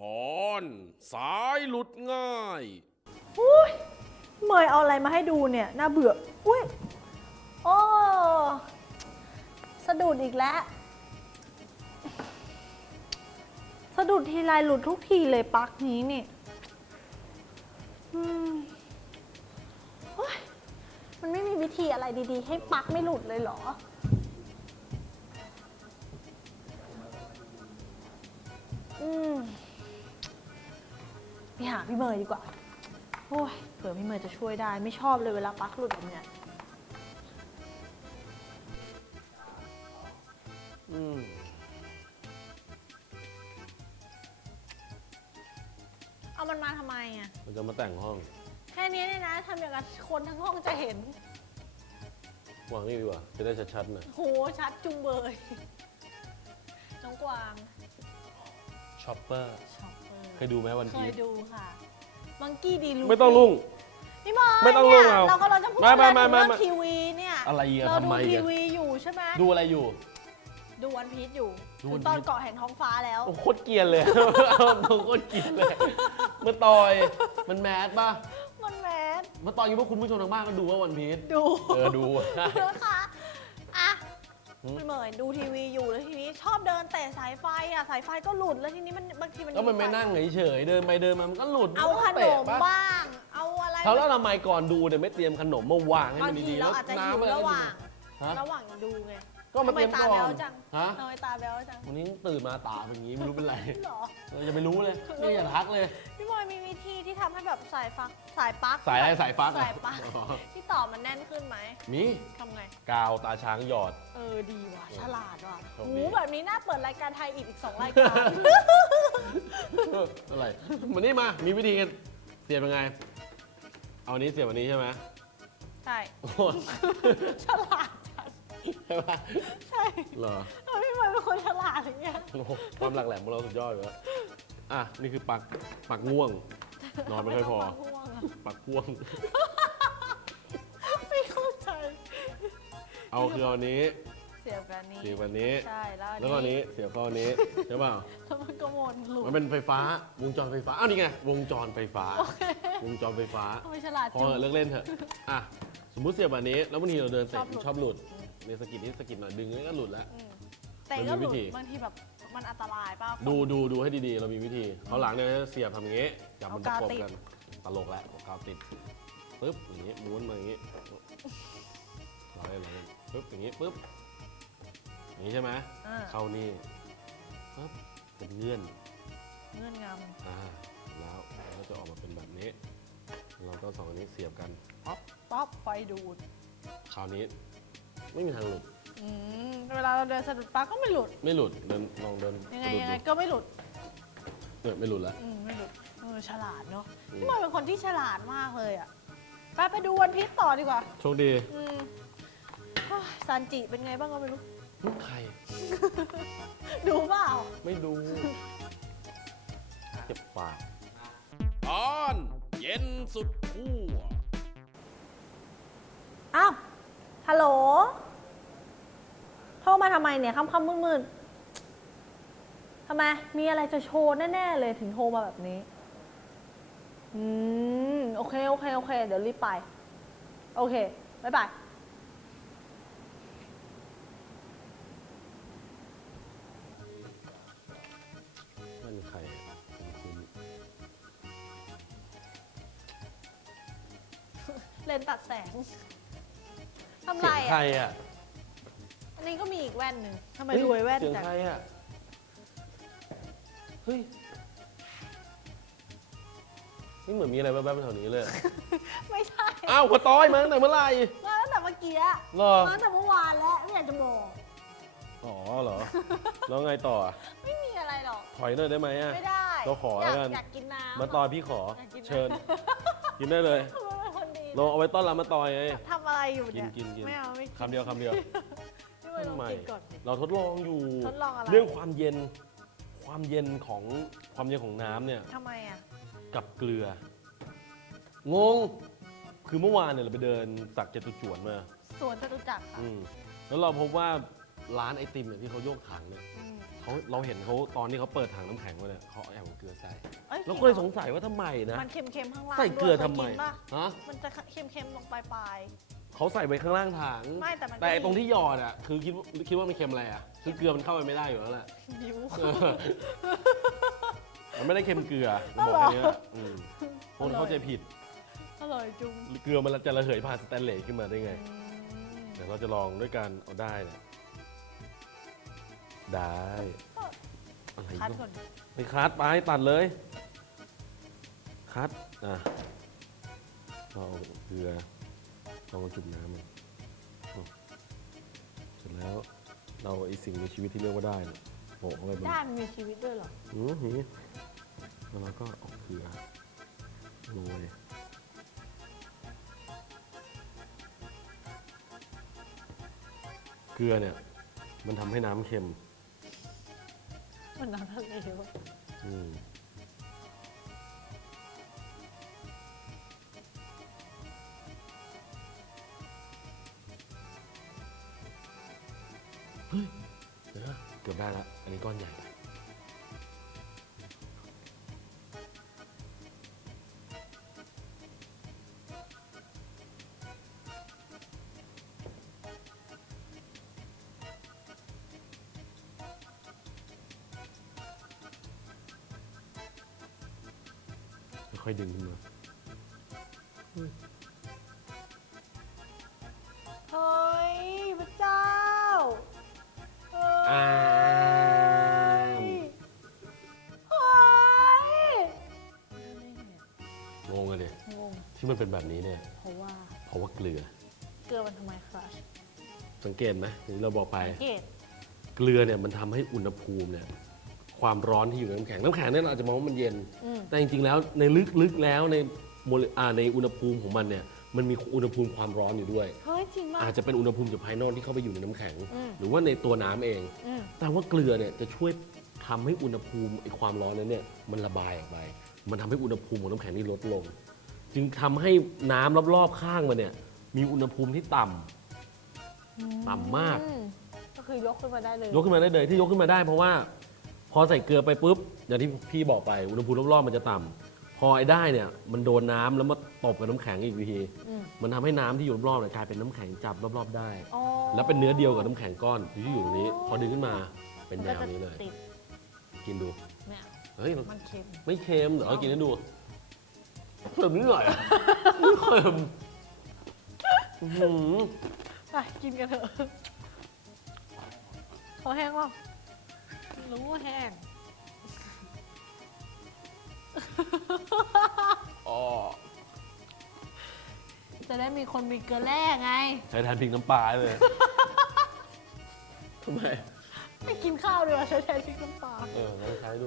ตอนสายหลุดง่ายอุ้ยเมยเอาอะไรมาให้ดูเนี่ย น่าเบื่อ อุ้ย โอ้ สะดุดอีกแล้วะดุดทีไรหลุดทุกทีเลยปลั๊กนี้นี่มันไม่มีวิธีอะไรดีๆ ให้ปลั๊กไม่หลุดเลยเหรอ อืมไปหาพี่เมย์ดีกว่า โอ้ยเผื่อพี่เมย์จะช่วยได้ ไม่ชอบเลยเวลาปลั๊กหลุดแบบเนี้ย อย่างกับคนทั้งห้องจะเห็น วางนี่ดีกว่า จะได้ชัดๆหน่อยโหชัดจุงเบย น้องกวางช็อปเปอร์ชอบเออเคยดูไหมวันเคพียดูค่ะ มังกี้ดีลูไม่ต้องลุ่ง พี่มอยไม่ต้องเนี่ยลุ่งเอาเรากำลังจะพูดไม่ไม่เรื่องไม่ไม่ทีวีเนี่ยอะไรอะเราทำดูไมทีอะวีอยู่ใช่ไหมดูอะไรอยู่ ดูวันพีชอยู่ดูถึ One งตอน Piece เกาะแห่งท้องฟ้าแล้ว โอ้โคตรเกรียนเลย เอาตรงโคตรเกรียนเลย มาต่อย มันแมสป่ะ มันแมสมาต่อยคิดว่าคุณผู้ชมทางบ้านก็ดูว่าวันพีชดูเออดูนะคะอะหืมพี่เหมยดูทีวีอยู่แล้วทีนี้ชอบเดินเตะสายไฟอะสายไฟก็หลุดแล้วทีนี้มันบางทีมันก็มันไม่นั่งเฉยๆเดินไปเดินมามันก็หลุดเอาขนเตะมปะบ้าง เอาอะไรเขาแล้วทำไมก่อนดูเนี่ยไม่เตรียมขนมมาวางให้บางมันทีดีๆเราแล้วอาจจะหิวน้ำอะไรระหว่าง ฮะ ระหว่างดูไงก็มาเตรียมทำไตาก่อแบ๊วนจังฮะ ทำไมตาแบ๊วจังวันนี้ตื่นมาตาเป็นอย่างนี้ไม่รู้เป็นไรหรอเราจะไปรู้เลยนี่อย่าทักเลย พี่บอยมีวิธีที่ทำให้แบบสายฟักสายปลั๊กสายอะไรสายฟักอะสายปลั๊กอ๋อ ที่ต่อมันแน่นขึ้นไหมมีทำไง กาวตาช้างหยอด เออดีว่ะฉลาดว่ะโชคดี หูแบบนี้น่าเปิดรายการไทยอีกอีกสองรายการ เอออะไรวันนี้มา มีวิธีกันเสียบยังไง เอาอันนี้เสียบอันนี้ใช่ไหมใช่ โอ้โหฉลาดจัด ใช่ปะใช่เหรอเออพี่บอยเป็นคนฉลาดอย่างเงี้ยโอ้โหความหลักแหลมของเราสุดยอดอยู่แล้วอะนี่คือปักปักง่วง นอนไม่ค่อยพอ ต้งมาห่วงอะปักพ่วง ไม่เข้าใจ เอาคือเอาอันนี้เสียบแบบนี้ เสียบอันนี้ ใช่ แล้วแล้วก็อันนี้เสียบเข้าอันนี้ใช่เปล่า แล้วมันก็วนหลุดมันเป็นไฟฟ้า วงจรไฟฟ้า อ้าวนี่ไง วงจรไฟฟ้า วงจรไฟฟ้า ทำไมฉลาดพอจังเถอะเลิกเล่นเถอะ อะ สมมุติเสียบแบบนี้ แล้วบางทีเราเดินเสร็จชอบหลุด ชอบหลุด ในสะกิดนี่สะกิดหน่อยดึงแล้วก็หลุดแล้ว อืมแต่มันมีก็หลุวิดธี บางทีแบบมันอันตรายเปล่าดูดูดูให้ดีๆ เรามีวิธีเขาหลังเนี่ยเสียบทำอย่างงี้จับมันประเอากกาวบติด กันตลกแล้วเอากาวติดปึ๊บอย่างงี้ม้วนมาอย่างงี้เราเล่นเราเล่นปึ๊บอย่างงี้ปึ๊บอย่างงี้ใช่ไหมอ่าเข้านี่ปึ๊บเป็นเงื่อนเงื่อนงอ่าแล้วมันก็จะออกมาเป็นแบบนี้ เราก็สองอันนี้เสียบกันำป๊อปป๊อปไฟดูด คราวนี้ ไม่มีทางหลุด อืมเวลาเราเดินสะดุดปลั๊กก็ไม่หลุด ไม่หลุดเดินลองเดินยังไงสะดุดยังไงดูก็ไม่หลุดเนี่ยไม่หลุดแล้ว อืมไม่หลุดเออฉลาดเนาะอืม พี่บอยเป็นคนที่ฉลาดมากเลยอะไปไปดูวันพีชต่อดีกว่า โชคดีอืมเฮ้ยซันจิเป็นไงบ้างก็ไม่รู้ใครดูเปล่า ไม่ดู เจ็บปาก ตอนเย็นสุดขั้ว อ้าว ฮัลโหล โทรมาทำไมเนี่ยค่ำๆมืดๆทำไม มีอะไรจะโชว์แน่ๆเลยถึงโทรมาแบบนี้ อืม โอเค โอเค โอเค เดี๋ยวรีบไป โอเค บ๊ายบายนั่นใครอะคุณเลนส์ตัดแสง ทำเสีไรยงใครอะ อะอันนี้ก็มีอีกแว่นหนึ่งทำไมเฮ้รวยแว่นเสียงจังใครอะ เฮ้ย นี่เหมือนมีอะไรแวบๆแถวนี้เลยไม่ใช่อ้าวกระต้อยมาตั้งแต่เมื่อไหร่มาตั้งแต่เมื่อกี้อะเหรอ มาตั้งแต่เมื่อวานแล้วไม่อยากจะบอก อ๋อเหรอ แล้วไงต่ออะไม่มีอะไรหรอก ถอยหน่อยได้ไหมอะ ไม่ได้ก็ขอแล้วกันยอยากกินน้ำมาตอยพี่ขอ อยากกินน้ำเชิญ กินได้เลย ทำไมเป็นคนดี ลองเอาไว้ต้อนรับมาตอยไง ทำอะไรอยู่เนี่ยกินกินกินไม่เอาไม่กินคำเดียวคำเดียวพี่บอยลองทำไมกินก่อนเราทดลองอยู่ ทดลองอะไร เรื่องความเย็นคความเย็นของความเย็นของน้ำเนี่ย ทำไมอะ กับเกลือ งง คือเมื่อวานเนี่ยเราไปเดินสักเจตุจวนมาสวนจตุจักรค่ะอืมแล้วเราพบว่าร้านไอติมเนี่ยที่เขาโยกถังเนี่ย อืม เขาเราเห็นเขาตอนที่เขาเปิดถังน้ำแข็งมาเนี่ยเขาเอาแอบเอาเกลือใส่อ้ยเราก็เลยสงสัยว่าทำไมนะ มันเค็มๆข้างล่างใส่เกลือด้วยทำไมคยกินปะฮะมันจะเค็มๆลงปลาย เขาใส่ไว้ข้างล่างถังไม่แต่มันก็แต่ไอ้มีตรงที่หยอดอะคือคิดว่าคิดว่ามันเค็มอะไรอะคือเกลือมันเข้าไปไม่ได้อยู่แล้วแหละๆนิ้ว เออมันไม่ได้เค็มเกลือผมบอกแค่นี้แหละอืมคนเข้าใจผิด อร่อยจุงเกลือมันจะระเหยผ่านสแตนเลสขึ้นมาได้ไงอืมเดี๋ยวเราจะลองด้วยการเอาได้เนี่ย ได้อะไรคัดก็ก่อนไม่คัดไปตัดเลย คัดอะเราเอาเกลือลองมาจุ่มน้ำมันเอาเสร็จแล้วเราไอสิ่งมีชีวิตที่เรียกว่าได้เนี่ยโปะเข้าไปบนได้มันมีชีวิตด้วยเหรออือหือแล้วเราก็เอาเกลือโรยเกลือเนี่ยมันทำให้น้ำเค็ม มันน้ำทะเลวะอืมเฮ้ยเดี๋ยวนะเกือบได้แล้วอันนี้ก้อนใหญ่ค่ อยๆดึงขึ้นมาเฮ้ยพระเจ้าเฮ้อ้ายเฮ้ยงงเลยงงที่มันเป็นแบบนี้เนี่ย เพราะว่าเพราะว่าเกลือ เกลือมันทำไมคะสังเกตไหมอย่างที่เราบอกไป สังเกต เกลือเนี่ยมันทำให้อุณหภูมิเนี่ย ความร้อนที่อยู่ในน้ำแข็งน้ำแข็งเนี่ยเราอาจจะมองว่ามันเย็น อืมแต่จริงๆแล้วในลึกๆแล้วในโมเลอ่าในอุณหภูมิของมันเนี่ยมันมีอุณหภูมิความร้อนอยู่ด้วย เฮ้ยจริงมาก อาจจะเป็นอุณหภูมิจากภายนอกที่เข้าไปอยู่ในน้ำแข็ง อืม หรือว่าในตัวน้ำเอง อืม แต่ว่าเกลือเนี่ยจะช่วยทำให้อุณหภูมิไอความร้อนนั้นเนี่ยมันระบายออกไป มันทำให้อุณหภูมิของน้ำแข็งนี่ลดลง จึงทำให้น้ำรอบๆข้างมันเนี่ยมีอุณหภูมิที่ต่ำต่ำมาก อืก็คือยกขึ้นมาได้เลย ยกขึ้นมาได้เลยที่ยกขึ้นมาได้เพราะว่า พอใส่เกลือไปปุ๊บ อย่างที่พี่บอกไปอุณหภูมิรอบๆมันจะต่ำพอไอ้ได้เนี่ยมันโดนน้ำแล้วมาตบกับน้ำแข็งอีกทีอืม มันทำให้น้ำที่อยู่รอบๆเนี่ยกลายเป็นน้ำแข็งจับรอบๆได้ อ๋อแล้วเป็นเนื้อเดียวกับน้ำแข็งก้อนที่อยู่ตรงนี้ พอดึงขึ้นมาเป็นมันแนก็วจะนี้เลย ติดกินดูเนี่ยเฮ้ยมันเค็มไม่เค็มเดี๋ยวเรากินให้ดูเค็มนิดหน่อยไม่เค็มอื้อหือไปกินกันเถอะพอแห้งว่า รู้ว่าแห้ง อ๋อจะได้มีคนมีเกลือแร่ไง ใช้แทนพริกน้ำปลาเลย ทำไม ไม่กินข้าวเลยว่ะใช้แทนพริกน้ำปลา เออลองใช้ดู